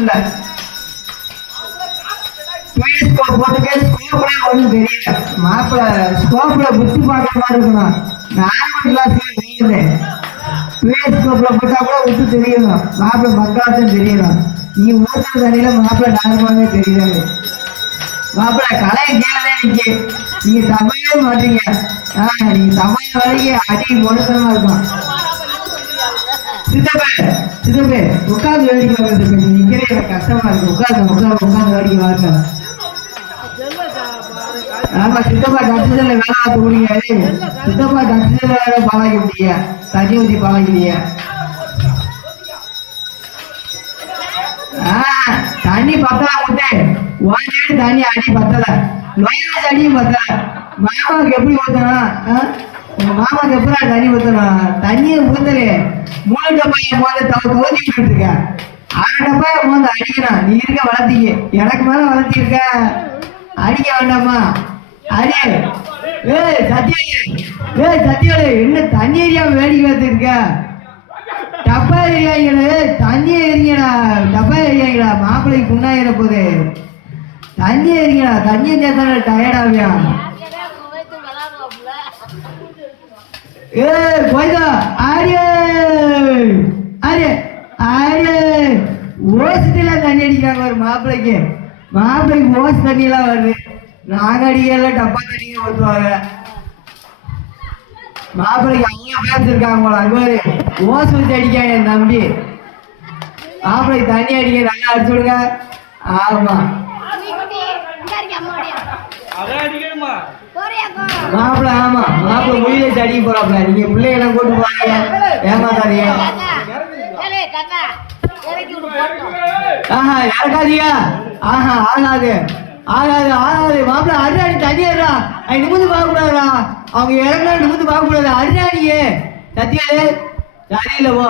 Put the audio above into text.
இல்ல ஒன்றும் தெரியல மாப்பிள்ள ஸ்கோப்ல புத்தி பார்க்குற மாதிரி இருக்கணும். நார்மல் கிளாஸ்ல ஸ்கோப்ல போட்டா கூட விட்டு தெரியணும். மாப்பிள்ள மக்களாச்சும் தெரியணும். நீ ஊற்றுற தண்ணியில மாப்பிள்ள நார்மலாவே தெரியாது. மாப்பிள்ள கலையை கீழே நிக்க நீங்க தமிழே மாட்டீங்க. நீங்க தமிழ் வரைக்கும் அடி மொழத்தனமா இருக்கும். சித்தப்பே உட்காந்து வேடிக்கை பார்க்கறது நிக்கிறே எனக்கு கஷ்டமா இருக்கு. உட்காந்து வேடிக்கை பார்க்க. ஆமா சித்தப்பா டச்சுல வேலை பார்த்து முடியாது. சித்தப்பா டச்சுல வேலை பழக முடிய தண்ணி ஊற்றி பழகிறிய. தண்ணி பத்தல முட்டை ஓஞ்சாடி தண்ணி அடி பத்தல நோயாளி அடியும் பத்தல. மாமாவுக்கு எப்படி ஊத்தணும்? உங்க மாமாவுக்கு எப்படா தண்ணி ஊத்தணும்? தண்ணியை ஊத்தலே 3 டப்பாயை மோத தோதி விட்டு இருக்க. 6 டப்பாயை மோத அடிக்கணும். நீ இருக்க வளர்த்திக்க எனக்கு மேல வளர்த்தி இருக்க அடிக்க வேண்டாமா? அடி சத்தியோடு என்ன தண்ணி எரியாம வேடிக்கை பார்த்துருக்க? டப்பா எரியாங்களே தண்ணி எரிங்கடா. டப்பா எரியாங்களா மாப்பிள்ளைக்கு புண்ணாயிர போது. தண்ணி எரிங்கடா. தண்ணி எரிஞ்சா டயர்டாவியா? போய்தா ஆரியே ஆரியே ஆரியே ஓசிட்டுல தண்ணி அடிக்கிறாங்க ஒரு மாப்பிள்ளைக்கு. மாப்பிள்ளைக்கு ஓஸ் தண்ணி எல்லாம் வருது. நாங்க அடிக்கலாம் டப்பா தண்ணியை ஊற்றுவாங்க. மாப்பிள்ளைக்கு அவங்க பேர்ஸ் இருக்காங்க போல. அது மாதிரி ஓஸ் வச்சு அடிக்காங்க என் தம்பி. மாப்பிள்ளைக்கு தண்ணி அடிக்க நல்லா அடிச்சு விடுங்க. ஆமா மாப்பிள்ள. ஆமா மாப்பிள்ள மொழியில அடிக்க போறாப்ல. நீங்க பிள்ளைகளாம் கூட்டு போறீங்க ஏமாத்தாதீங்க. இறக்காதீங்க. ஆகாது ஆகாது ஆகாது. மாப்பிள்ள அருணாடி தண்ணியா நிமிந்து பார்க்க கூடாதுடா. அவங்க இறங்கினா நிமிந்து பார்க்க கூடாது. அருணாடியே சத்தியாலே சரியில்லை போ.